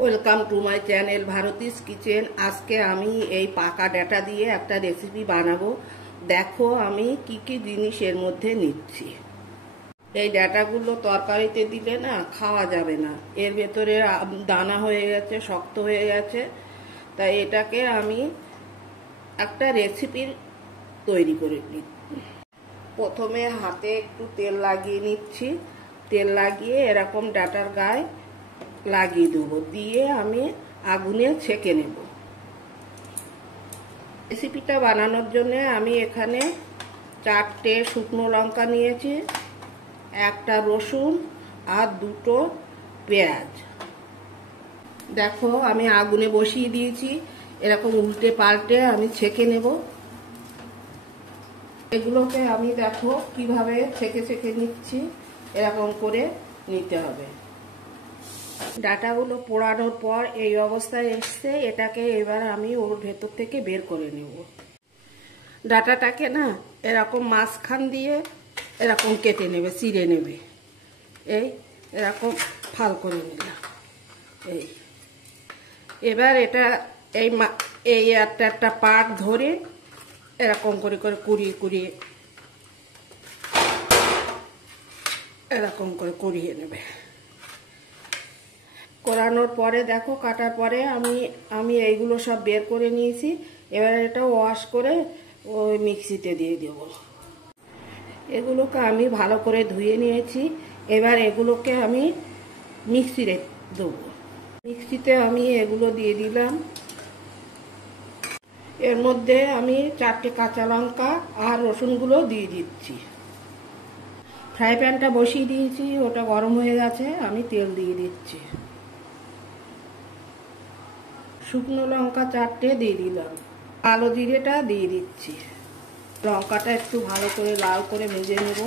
Welcome to my channel Bharati's kitchen. আজকে আমি এই পাকা ডাটা দিয়ে একটা রেসিপি বানাবো। দেখো আমি কি কি জিনিস এর মধ্যে নিচ্ছি। এই ডাটাগুলো তরকারিতে দিলে না খাওয়া যাবে না, এর ভেতরে দানা হয়ে গেছে, শক্ত হয়ে গেছে। তাই এটাকে আমি একটা রেসিপি তৈরি করে নিচ্ছি। প্রথমে হাতে একটু তেল লাগিয়ে নিচ্ছি। তেল লাগিয়ে এরকম ডাটার গায়ে লাগিয়ে দেবো, দিয়ে আমি আগুনে ছেঁকে নেব। রেসিপিটা বানানোর জন্য আমি এখানে 4টে শুকনো লঙ্কা নিয়েছি, একটা রসুন আর 2টো পেঁয়াজ। দেখো আমি আগুনে বসিয়ে দিয়েছি, এরকম উল্টে পাল্টে আমি ছেঁকে নেব। এগুলোকে আমি দেখো কিভাবে ছেঁকে ছেঁকে নিচ্ছি, এরকম করে নিতে হবে। ডাটাগুলো পোড়ানোর পর এই অবস্থায় এসছে, এটাকে এবার আমি ওর ভেতর থেকে বের করে নেব। ডাটাটাকে না এরকম মাঝখান দিয়ে এরকম কেটে নেবে, চিড়ে নেবে। এই এরকম ফাল করে নিলাম। এই এবার এটা এই একটা পাট ধরে এরকম করে করে কুড়িয়ে কুড়িয়ে এরকম করে কুড়িয়ে নেবে। করানোর পরে দেখো কাটার পরে আমি এইগুলো সব বের করে নিয়েছি। এবার এটা ওয়াশ করে ওই মিক্সিতে দিয়ে দেব। এগুলোকে আমি ভালো করে ধুয়ে নিয়েছি। এবার এগুলোকে আমি মিক্সিতে দেবো। মিক্সিতে আমি এগুলো দিয়ে দিলাম। এর মধ্যে আমি 4টে কাঁচা লঙ্কা আর রসুনগুলো দিয়ে দিচ্ছি। ফ্রাই প্যানটা বসিয়ে দিয়েছি, ওটা গরম হয়ে গেছে। আমি তেল দিয়ে দিচ্ছি। শুকনো লঙ্কা 4টে দিয়ে দিলাম, কালো জিরেটা দিয়ে দিচ্ছি। লঙ্কাটা একটু ভালো করে লাল করে ভেজে নেব।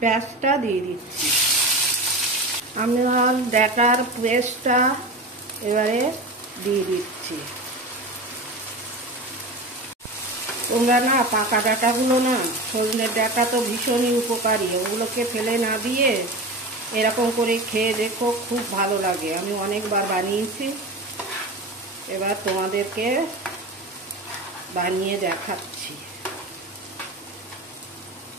পেঁয়াজটা দিয়ে দিচ্ছি। আমি ডাটার পেস্টটা এবারে দিয়ে দিচ্ছি। তোমরা না পাকা ডাটাগুলো না, সজনের ডাটা তো ভীষণই উপকারী, ওগুলোকে ফেলে না দিয়ে এরকম করে খেয়ে দেখো, খুব ভালো লাগে। আমি অনেকবার বানিয়েছি, এবার তোমাদেরকে বানিয়ে দেখাচ্ছি।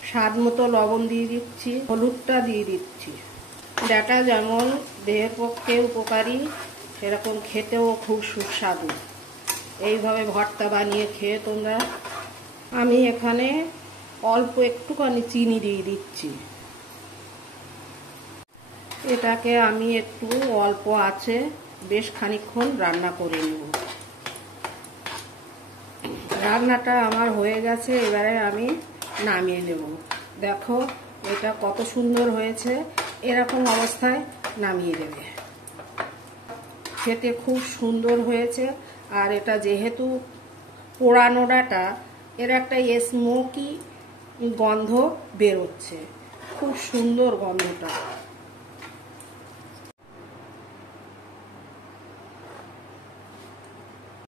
স্বাদ মতো লবণ দিয়ে দিচ্ছি, হলুদটা দিয়ে দিচ্ছি। ডাটা যেমন দেহের পক্ষে উপকারী, সেরকম খেতেও খুব সুস্বাদু। এইভাবে ভর্তা বানিয়ে খেয়ে তোমরা। আমি এখানে অল্প একটুখানি চিনি দিয়ে দিচ্ছি। এটাকে আমি একটু অল্প আছে বেশ খানিকক্ষণ রান্না করে নেব। রান্নাটা আমার হয়ে গেছে, এবারে আমি নামিয়ে নেব। দেখো এটা কত সুন্দর হয়েছে, এরকম অবস্থায় নামিয়ে দেবে। খেতে খুব সুন্দর হয়েছে। আর এটা যেহেতু পোড়ানো ডাটা, এর একটা স্মোকি গন্ধ বেরোচ্ছে, খুব সুন্দর গন্ধটা।